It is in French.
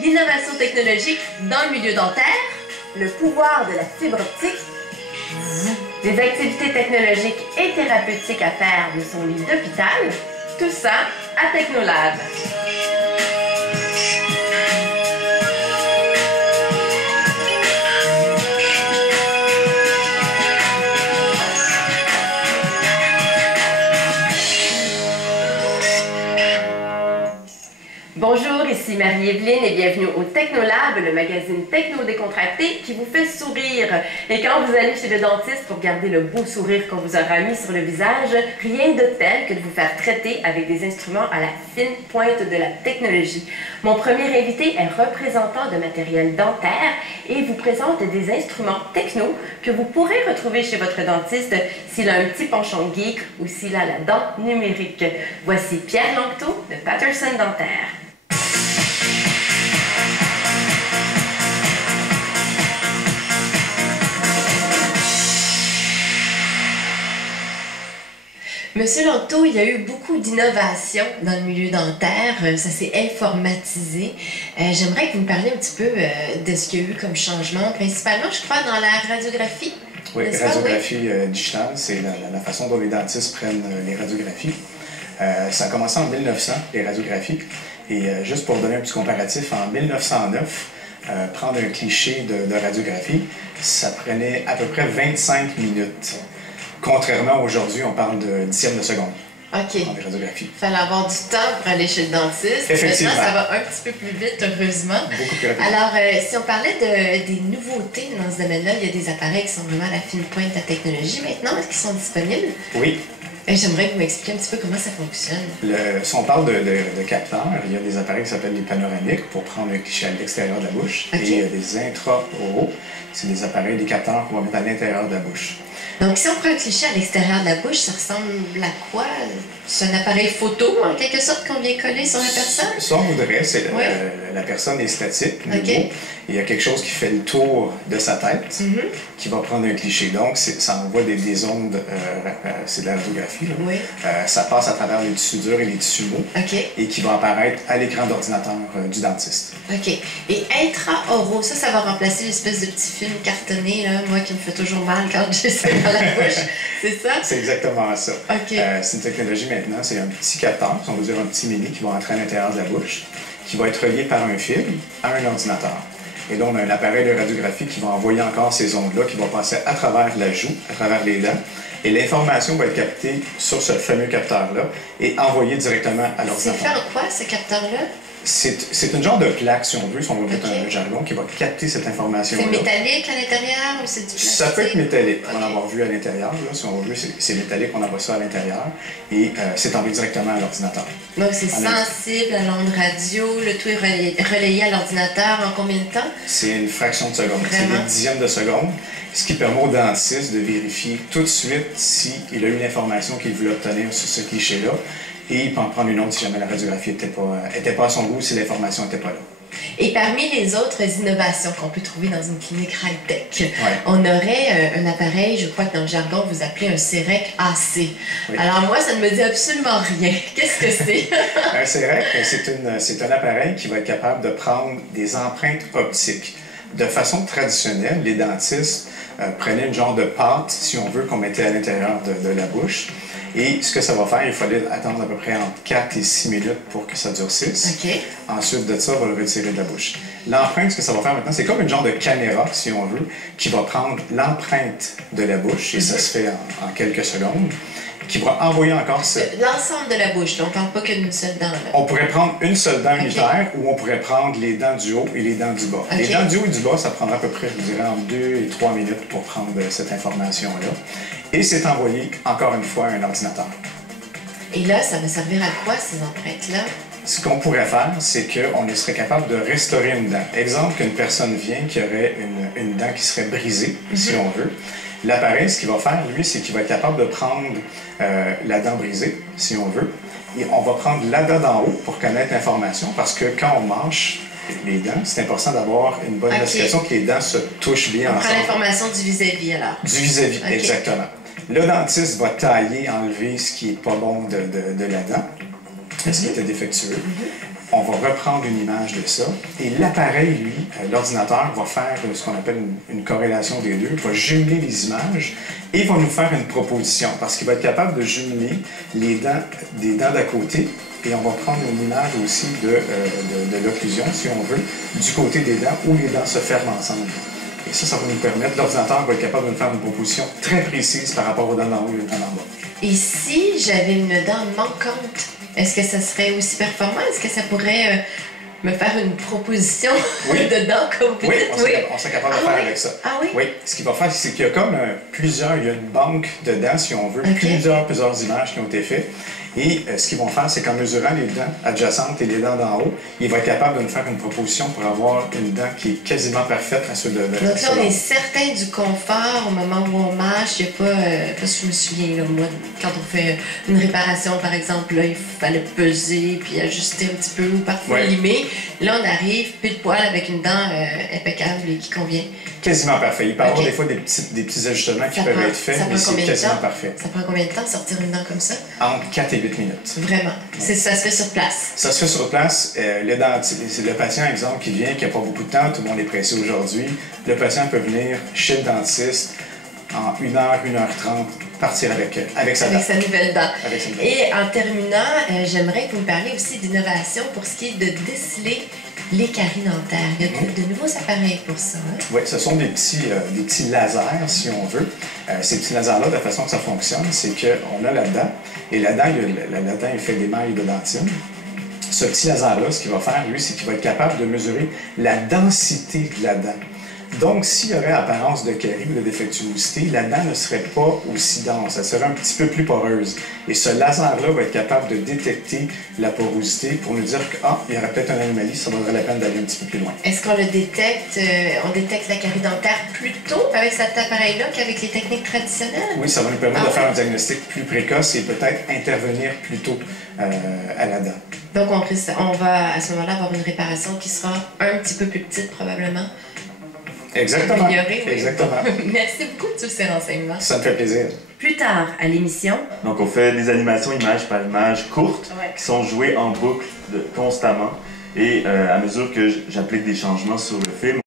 l'innovation technologique dans le milieu dentaire, le pouvoir de la fibre optique, des activités technologiques et thérapeutiques à faire de son lit d'hôpital, tout ça à Technolab. Bonjour, ici Marie-Evelyne et bienvenue au Technolab, le magazine techno décontracté qui vous fait sourire. Et quand vous allez chez le dentiste pour garder le beau sourire qu'on vous aura mis sur le visage, rien de tel que de vous faire traiter avec des instruments à la fine pointe de la technologie. Mon premier invité est représentant de matériel dentaire et vous présente des instruments techno que vous pourrez retrouver chez votre dentiste s'il a un petit penchant geek ou s'il a la dent numérique. Voici Pierre Lanctot de Patterson Dentaire. Monsieur Lanctot, il y a eu beaucoup d'innovations dans le milieu dentaire, ça s'est informatisé. J'aimerais que vous me parliez un petit peu de ce qu'il y a eu comme changement, principalement, je crois, dans la radiographie. Oui, la radiographie digitale, c'est la façon dont les dentistes prennent les radiographies. Ça a commencé en 1900, les radiographies. Et juste pour donner un petit comparatif, en 1909, prendre un cliché de radiographie, ça prenait à peu près 25 minutes. Contrairement aujourd'hui, on parle de dixièmes de seconde. OK. Dans les radiographies. Il fallait avoir du temps pour aller chez le dentiste. Effectivement. Maintenant, ça va un petit peu plus vite, heureusement. Beaucoup plus rapide. Alors, si on parlait des nouveautés dans ce domaine-là, il y a des appareils qui sont vraiment à la fine pointe de la technologie maintenant. Est-ce qu'ils sont disponibles? Oui. J'aimerais que vous m'expliquiez un petit peu comment ça fonctionne. Si on parle de capteurs, il y a des appareils qui s'appellent des panoramiques pour prendre un cliché à l'extérieur de la bouche. Okay. Et il y a des intra-oraux, c'est des appareils, des capteurs qu'on va mettre à l'intérieur de la bouche. Donc, si on prend un cliché à l'extérieur de la bouche, ça ressemble à quoi? C'est un appareil photo, en quelque sorte, qu'on vient coller sur la personne? Ça, on voudrait, c'est oui. La personne est statique, okay. Il y a quelque chose qui fait le tour de sa tête, qui va prendre un cliché. Donc, ça envoie des ondes, c'est de la radiographie, là. Oui. Ça passe à travers les tissus durs et les tissus mous, okay. Et qui va apparaître à l'écran d'ordinateur du dentiste. OK. Et intra-oraux, ça va remplacer l'espèce de petit film cartonné, là, moi, qui me fait toujours mal quand j'ai ça dans la bouche. C'est ça? C'est exactement ça. Okay. C'est une technologie maintenant, c'est un petit capteur, on va dire un petit mini qui va entrer à l'intérieur de la bouche, qui va être relié par un fil à un ordinateur. Et donc, on a un appareil de radiographie qui va envoyer encore ces ondes-là, qui vont passer à travers la joue, à travers les dents. Et l'information va être captée sur ce fameux capteur-là et envoyée directement à l'ordinateur. C'est fait en quoi, ce capteur-là? C'est une genre de plaque, si on veut, si on veut mettre un jargon, qui va capter cette information-là. C'est métallique à l'intérieur ou c'est du plastique? Ça peut être métallique. Okay. On va l'avoir vu à l'intérieur. Si on veut, c'est métallique, on envoie ça à l'intérieur. Et c'est envoyé directement à l'ordinateur. Donc, c'est sensible à l'onde radio. Le tout est relayé à l'ordinateur en combien de temps? C'est une fraction de seconde. C'est des dixièmes de seconde. Ce qui permet au dentiste de vérifier tout de suite s'il a eu l'information qu'il voulait obtenir sur ce cliché-là. Et il peut en prendre une autre si jamais la radiographie n'était pas à son goût, si l'information n'était pas là. Et parmi les autres innovations qu'on peut trouver dans une clinique high-tech, on aurait un appareil, je crois que dans le jargon, vous appelez un CEREC AC. Oui. Alors moi, ça ne me dit absolument rien. Qu'est-ce que c'est? Un CEREC, c'est un appareil qui va être capable de prendre des empreintes optiques. De façon traditionnelle, les dentistes prenaient une genre de pâte, si on veut, qu'on mettait à l'intérieur de la bouche. Et ce que ça va faire, il fallait attendre à peu près entre 4 et 6 minutes pour que ça durcisse. Okay. Ensuite de ça, on va le retirer de la bouche. L'empreinte, ce que ça va faire maintenant, c'est comme une genre de caméra, si on veut, qui va prendre l'empreinte de la bouche, et ça se fait en quelques secondes, qui va envoyer encore l'ensemble de la bouche, là, on ne parle pas que d'une seule dent. Là. On pourrait prendre une seule dent unitaire ou on pourrait prendre les dents du haut et les dents du bas. Les dents du haut et du bas, ça prendra à peu près, je dirais, entre 2 et 3 minutes pour prendre cette information-là. Et c'est envoyé, encore une fois, à un ordinateur. Et là, ça va servir à quoi, ces empreintes-là? Ce qu'on pourrait faire, c'est qu'on serait capable de restaurer une dent. Exemple, qu'une personne vient qui aurait une dent qui serait brisée, si on veut. L'appareil, ce qu'il va faire, lui, c'est qu'il va être capable de prendre la dent brisée, si on veut, et on va prendre la dent d'en haut pour connaître l'information, parce que quand on mâche les dents, c'est important d'avoir une bonne mastication, que les dents se touchent bien ensemble. On prend l'information du vis-à-vis, alors. Du vis-à-vis, exactement. Le dentiste va tailler, enlever ce qui n'est pas bon de la dent, ce qui était défectueux. On va reprendre une image de ça et l'appareil, lui, l'ordinateur, va faire ce qu'on appelle une corrélation des deux, va jumeler les images et va nous faire une proposition parce qu'il va être capable de jumeler les dents, des dents d'à côté et on va prendre une image aussi de l'occlusion, si on veut, du côté des dents où les dents se ferment ensemble. Et ça va nous permettre, l'ordinateur va être capable de nous faire une proposition très précise par rapport aux dents d'en haut et aux dents d'en bas. Et si j'avais une dent manquante, est-ce que ça serait aussi performant? Est-ce que ça pourrait me faire une proposition de dents complète? Oui, on serait capable de faire avec ça. Ah oui? Oui, ce qu'il va faire, c'est qu'il y a comme il y a une banque de dents, si on veut, plusieurs images qui ont été faites. Et ce qu'ils vont faire, c'est qu'en mesurant les dents adjacentes et les dents d'en haut, il va être capable de nous faire une proposition pour avoir une dent qui est quasiment parfaite à ceux de Donc là, on est certain du confort au moment où on mâche. Il n'y a pas si je me souviens, là, moi, quand on fait une réparation, par exemple, là, il fallait peser puis ajuster un petit peu ou parfois limer. Là, on arrive pile poil avec une dent impeccable et qui convient. Quasiment parfait. Il peut y avoir des fois des petits ajustements qui peuvent être faits, mais c'est quasiment parfait. Ça prend combien de temps de sortir une dent comme ça? Entre 4 et 8 minutes. Vraiment? Ça se fait sur place? Ça se fait sur place. C'est le patient, exemple, qui vient, qui n'a pas beaucoup de temps, tout le monde est pressé aujourd'hui. Le patient peut venir chez le dentiste en 1 heure, 1h30, partir avec sa dent. Avec sa nouvelle dent. Avec sa nouvelle Et en terminant, j'aimerais que vous me parliez aussi d'innovation pour ce qui est de déceler les caries dentaires. Il y a de nouveaux appareils pour ça. Hein? Oui, ce sont des petits lasers, si on veut. Ces petits lasers-là, de la façon que ça fonctionne, c'est qu'on a la dent, et la dent, il fait des mailles de dentine. Ce petit laser-là, ce qu'il va faire, lui, c'est qu'il va être capable de mesurer la densité de la dent. Donc, s'il y aurait apparence de carie ou de défectuosité, la dent ne serait pas aussi dense, elle serait un petit peu plus poreuse. Et ce laser-là va être capable de détecter la porosité pour nous dire qu'il y aurait peut-être une anomalie, ça vaudrait la peine d'aller un petit peu plus loin. Est-ce qu'on le détecte, on détecte la carie dentaire plus tôt avec cet appareil-là qu'avec les techniques traditionnelles? Oui, ça va nous permettre de faire un diagnostic plus précoce et peut-être intervenir plus tôt à la dent. Donc, on va à ce moment-là avoir une réparation qui sera un petit peu plus petite probablement. Exactement. Améliorer, oui. Exactement. Merci beaucoup de tous ces renseignements. Ça me fait plaisir. Plus tard à l'émission. Donc, on fait des animations image par image courtes qui sont jouées en boucle constamment. Et à mesure que j'applique des changements sur le film,